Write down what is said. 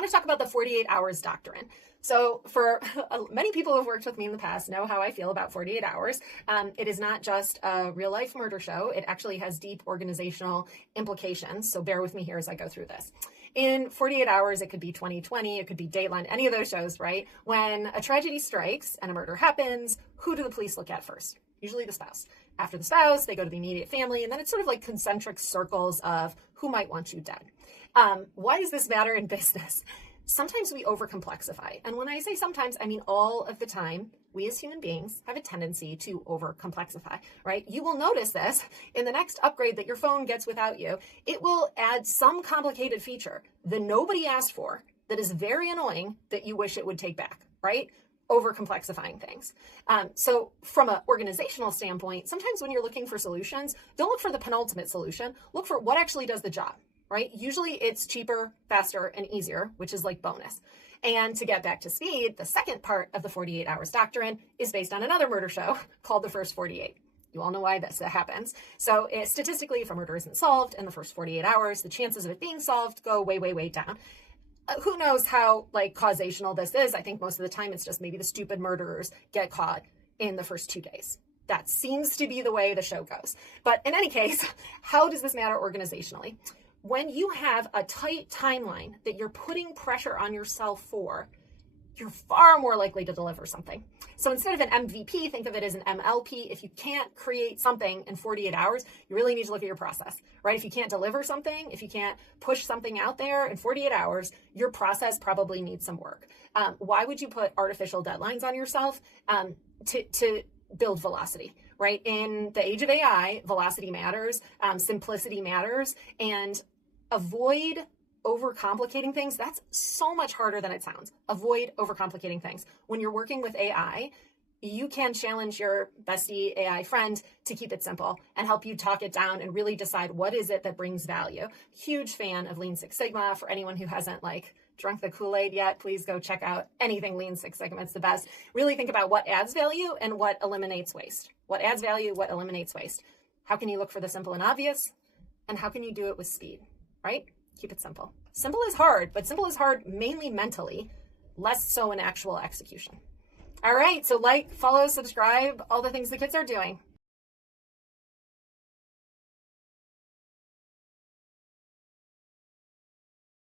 want to talk about the 48 Hours Doctrine. So for many people who have worked with me in the past know how I feel about 48 Hours. It is not just a real life murder show. It actually has deep organizational implications. So bear with me here as I go through this. In 48 Hours, it could be 2020, it could be Dateline, any of those shows, right? When a tragedy strikes and a murder happens, who do the police look at first? Usually the spouse. After the spouse, they go to the immediate family, and then it's sort of like concentric circles of who might want you dead. Why does this matter in business? Sometimes we overcomplexify. And when I say sometimes, I mean all of the time. We as human beings have a tendency to overcomplexify, right? You will notice this in the next upgrade that your phone gets without you. It will add some complicated feature that nobody asked for that is very annoying that you wish it would take back, right? Overcomplexifying things. So from an organizational standpoint, sometimes when you're looking for solutions, don't look for the penultimate solution. Look for what actually does the job, right? Usually it's cheaper, faster, and easier, which is like bonus. And to get back to speed, the second part of the 48 Hours Doctrine is based on another murder show called The First 48. You all know why this happens. So statistically, if a murder isn't solved in the first 48 hours, the chances of it being solved go way, way, way down. Who knows how causational this is? I think most of the time it's just maybe the stupid murderers get caught in the first 2 days. That seems to be the way the show goes. But in any case, how does this matter organizationally? When you have a tight timeline that you're putting pressure on yourself for, you're far more likely to deliver something. So instead of an MVP, think of it as an MLP. If you can't create something in 48 hours, you really need to look at your process, right? If you can't deliver something, if you can't push something out there in 48 hours, your process probably needs some work. Why would you put artificial deadlines on yourself? To build velocity, right? In the age of AI, velocity matters, simplicity matters, and avoid overcomplicating things. That's so much harder than it sounds. Avoid overcomplicating things. When you're working with AI, you can challenge your bestie AI friend to keep it simple and help you talk it down and really decide what is it that brings value. Huge fan of Lean Six Sigma. For anyone who hasn't drunk the Kool-Aid yet, please go check out anything Lean Six Sigma. It's the best. Really think about what adds value and what eliminates waste. What adds value, what eliminates waste. How can you look for the simple and obvious? And how can you do it with speed, right? Keep it simple. Simple is hard, but simple is hard mainly mentally, less so in actual execution. All right, so follow, subscribe, all the things the kids are doing.